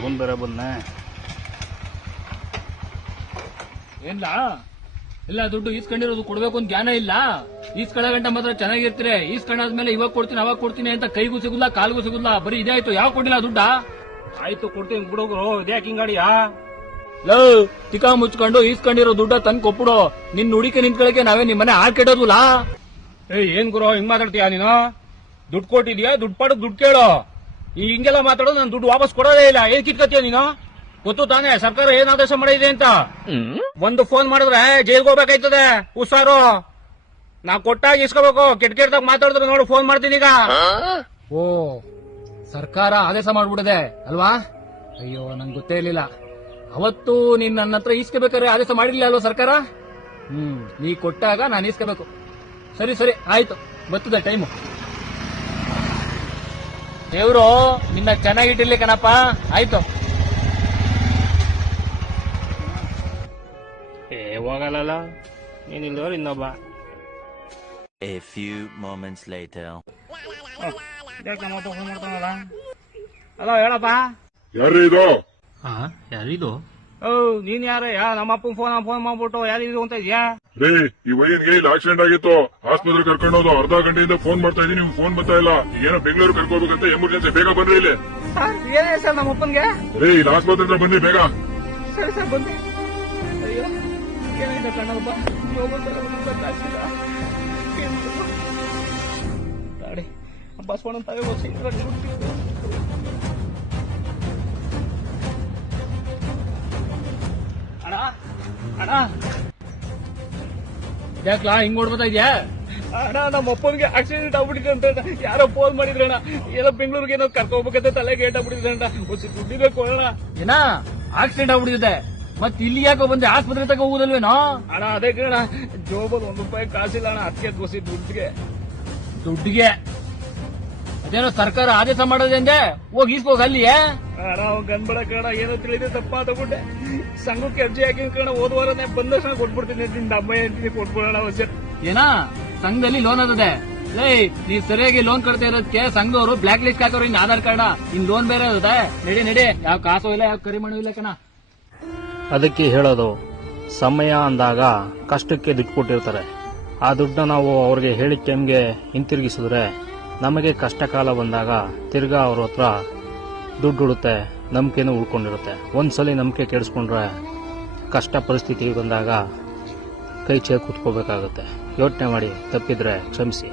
Phone ಬೇರೆ ಏನ್ಲ? ಇಲ್ಲ ದುಡ್ಡು ಈಸ್ಕೊಂಡಿರೋದು ಕೊಡ್ಬೇಕು ಅಂತ ಜ್ಞಾನ ಇಲ್ಲ. ಈಸ್ಕೊಳ್ಳೋ ಗಂಟ ಮಾತ್ರ ಚೆನ್ನಾಗಿರ್ತೀರಿ. ಈಸ್ಕೊಂಡಾದ್ಮೇಲೆ ಇವಾಗ ಕೊಡ್ತೀನಿ ಅವಾಗ ಕೊಡ್ತೀನಿ ಅಂತ ಕೈಗೂ ಸಿಗುದಿಲ್ಲ ಕಾಲ್ಗೂ ಸಿಗುದಿಲ್ಲ. ಬರೀ ಇದೇ ಆಯ್ತು. ಯಾವ ಕೊಟ್ಟಿಲ್ಲ ದುಡ್ಡ? ಆಯ್ತು ಕೊಡ್ತೀನಿ ಬಿಡೋಗ್ರು. ಇದ್ಯಾಕೆ ಹಿಂಗಾಡಿಯಾ ಲೋ ತಿಕಾ ಮುಚ್ಕೊಂಡು ಈಸ್ಕೊಂಡಿರೋ ದುಡ್ಡ ತಂದ್ ಕೊಟ್ಬಿಡು. ನಿನ್ ಹುಡಿಕೆ ನಿಂತ್ಕೊಳಕ್ಕೆ ನಾವೇ ನಿಮ್ ಮನೆ ಆರ್ ಕೆಡೋದಿಲ್ಲ. ಏ ಏನ್ ಗುರು ಹಿಂಗ್ ಮಾತಾಡ್ತೀಯಾ ನೀನು? ದುಡ್ಡು ಕೊಟ್ಟಿದ್ಯಾ? ದುಡ್ಡು ಪಾಡಕ್ ದುಡ್ಡು ಕೇಳು. ಈ ಹಿಂಗೆಲ್ಲ ಮಾತಾಡೋದು ನಾನು ದುಡ್ಡು ವಾಪಸ್ ಕೊಡೋದೇ ಇಲ್ಲ. ಏನ್ ಕಿತ್ಕತ್ತೀಯ ನೀನು? ಗೊತ್ತು ತಾನೇ, ಸರ್ಕಾರ ಏನ್ ಆದೇಶ ಮಾಡಿದೆ ಅಂತ? ಒಂದು ಫೋನ್ ಮಾಡಿದ್ರೆ ಜೈಲ್ಗೆ ಹೋಗ್ಬೇಕಾಯ್ತದೆ, ಹುಷಾರು. ನಾ ಕೊಟ್ಟಾಗ ಇಸ್ಕೋಬೇಕು. ಕೆಟ್ಟ ಕೆಟ್ಟದಾಗ ಮಾತಾಡಿದ್ರೆ ನೋಡು, ಫೋನ್ ಮಾಡ್ತೀನಿ ಈಗ. ಓ, ಸರ್ಕಾರ ಆದೇಶ ಮಾಡ್ಬಿಡದೆ ಅಲ್ವಾ? ಅಯ್ಯೋ, ನಂಗೆ ಗೊತ್ತೇ ಇರ್ಲಿಲ್ಲ. ಅವತ್ತು ನೀನ್ ನನ್ನ ಹತ್ರ ಈಸ್ಕೋಬೇಕಾದ್ರೆ ಆದೇಶ ಮಾಡಿರ್ಲಿಲ್ಲ ಅಲ್ವಾ ಸರ್ಕಾರ? ಹ್ಮ್, ನೀ ಕೊಟ್ಟಾಗ ನಾನು ಈಸ್ಕೋಬೇಕು. ಸರಿ ಸರಿ, ಆಯ್ತು. ಬರ್ತದೆ ಟೈಮು. ದೇವ್ರು ನಿನ್ನ ಚೆನ್ನಾಗಿಟ್ಟಿರ್ಲಿ ಕಣಪ್ಪ. ಆಯ್ತು. ಏ ಹೋಗಲ್ಲ ನೀನ್ ಇಲ್ದವ್ರು ಇನ್ನೊಬ್ಬ. A few moments later. Hello ಹೇಳಪ್ಪ. ಯಾರೇ ಇದು? ಯಾರಿದು ಓ ನೀನ್ ಯಾರ? ಯಾ ನಮ್ಮ ಅಪ್ಪನ ಫೋನ್ ಫೋನ್ ಮಾಡ್ಬಿಟ್ಟು ಯಾರಿದು ಅಂತ ಇದ್ಯಾ? ರೇ ಈ ವೈನ್ಗೆ ಇಲ್ಲಿ ಆಕ್ಸಿಡೆಂಟ್ ಆಗಿತ್ತು? ಆಸ್ಪತ್ರೆ ಕರ್ಕೊಂಡೋದು ಅರ್ಧ ಗಂಟೆಯಿಂದ ಫೋನ್ ಮಾಡ್ತಾ ಇದೀನಿ ನೀವು ಫೋನ್ ಬರ್ತಾ ಇಲ್ಲ. ಏನೋ ಬೆಂಗಳೂರು ಕರ್ಕೋಬೇಕಂತ ಎಮರ್ಜೆನ್ಸಿ ಬೇಗ ಬನ್ರಿ ಇಲ್ಲಿ. ಸರ್ ಏನೇ ಸರ್ ನಮ್ಮ ಅಪ್ಪನ್ಗೆ ರೇ ಇಲ್ಲಿ ಆಸ್ಪತ್ರೆ ಹತ್ರ ಬನ್ನಿ ಬೇಗ. ಸರಿ ಸರ್ ಬನ್ನಿ. ಅಯ್ಯೋ ಏನಾಗಿದೆ ಕಣ್ಣಪ್ಪ ಬಸ್ ಗಾಡಿ. ಬಸ್ಕೊಂಡು ತಗೋಬೇಕು ಅಣ್ಣ ಯಾಕ್ಲಾ ಹಿಂಗ್ ಓಡ್ಬೋತಾ ಇದ್ಯಾ? ಅಣ್ಣ ನಮ್ಮ ಅಪ್ಪನಿಗೆ ಆಕ್ಸಿಡೆಂಟ್ ಆಗ್ಬಿಟ್ಟಿದೆ ಅಂತ ಯಾರೋ ಫೋನ್ ಮಾಡಿದ್ರಣ್ಣ ಎಲ್ಲ ಬೆಂಗಳೂರಿಗೆ ಏನೋ ಕರ್ಕೋಬೇಕಂತ ತಲೆಗೆ ಏಟಾಗ್ಬಿಟ್ಟಿದೆ ಅಂತ ಒಂದು ದುಡ್ಡಿಬೇಕು ಅಣ್ಣ. ಏನ? ಆಕ್ಸಿಡೆಂಟ್ ಆಗ್ಬಿಟ್ಟಿದೆ. ಮತ್ ಇಲ್ಲಿ ಯಾಕೋ ಬಂದೆ ಆಸ್ಪತ್ರೆ ತಗ ಹೋಗುದಲ್ವೇನೋ? ಅಣ್ಣ ಅದೇ ಕಣ ಜೋಬಲ್ ಒಂದ್ ರೂಪಾಯಿ ಕಾಸಿಲ್ಲ ಅಣ್ಣ. ಅದಕ್ಕೆ ದೋಸಿ ದುಡ್ಡಿಗೆ. ದುಡ್ಡಿಗೆ. ಅದೇನೋ ಸರ್ಕಾರ ಆದೇಶ ಮಾಡೋದೆಂದೆ ಹೋಗಿ ಈಸ್ಕೋಗ ಅಲ್ಲಿಯೇ? ಅಣ್ಣ ಅವ್ನ್ ಗನ್ಬಡ ಕಣ ಏನೋ ತಿಳಿದ್ರೆ ತಪ್ಪ ತಗೊಂಡೆ. ಸಂಘಕ್ಕೆ ಅರ್ಜಿ ಹಾಕಿದ ಕಣ ಹೋದ ವಾರನೇ ಬಂದ ತಕ್ಷಣ ಕೊಟ್ಬಿಡ್ತೀನಿ. ನಿಂದ ಅಮ್ಮ ಹೇಳ್ತೀನಿ ಕೊಟ್ಬಿಡೋಣ ಅವಶ್ಯ. ಏನ? ಸಂಘದಲ್ಲಿ ಲೋನ್ ಅದದೆ ಲೇ ನೀ ಸರಿಯಾಗಿ ಲೋನ್ ಕಟ್ತಾ ಇರೋದಕ್ಕೆ ಸಂಘವರು ಬ್ಲಾಕ್ ಲಿಸ್ಟ್ ಹಾಕೋರು ಇನ್ ಆಧಾರ್ ಕಾರ್ಡ್? ಇನ್ ಲೋನ್ ಬೇರೆ ಅದೇ ನಡಿ ನಡಿ. ಯಾವ ಕಾಸು ಇಲ್ಲ ಯಾವ ಕರಿಮಣು ಇಲ್ಲ ಕಣ. ಅದಕ್ಕೆ ಹೇಳೋದು ಸಮಯ ಅಂದಾಗ ಕಷ್ಟಕ್ಕೆ ದುಡ್ಡು ಕೊಟ್ಟಿರ್ತಾರೆ. ಆ ದುಡ್ಡನ್ನ ನಾವು ಅವ್ರಿಗೆ ಹೇಳಿ ಟೈಮ್ಗೆ ಹಿಂತಿರುಗಿಸಿದ್ರೆ ನಮಗೆ ಕಷ್ಟ ಕಾಲ ಬಂದಾಗ ತಿರ್ಗಾ ಅವ್ರ ಹತ್ರ ದುಡ್ಡು ಉಳುತ್ತೆ ನಂಬಿಕೆನೂ ಉಳ್ಕೊಂಡಿರುತ್ತೆ. ಒಂದ್ಸಲಿ ನಂಬಿಕೆ ಕೆಡಿಸ್ಕೊಂಡ್ರೆ ಕಷ್ಟ ಪರಿಸ್ಥಿತಿ ಬಂದಾಗ ಕೈ ಚೇರ್ ಕೂತ್ಕೋಬೇಕಾಗುತ್ತೆ. ಯೋಚನೆ ಮಾಡಿ, ತಪ್ಪಿದ್ರೆ ಕ್ಷಮಿಸಿ.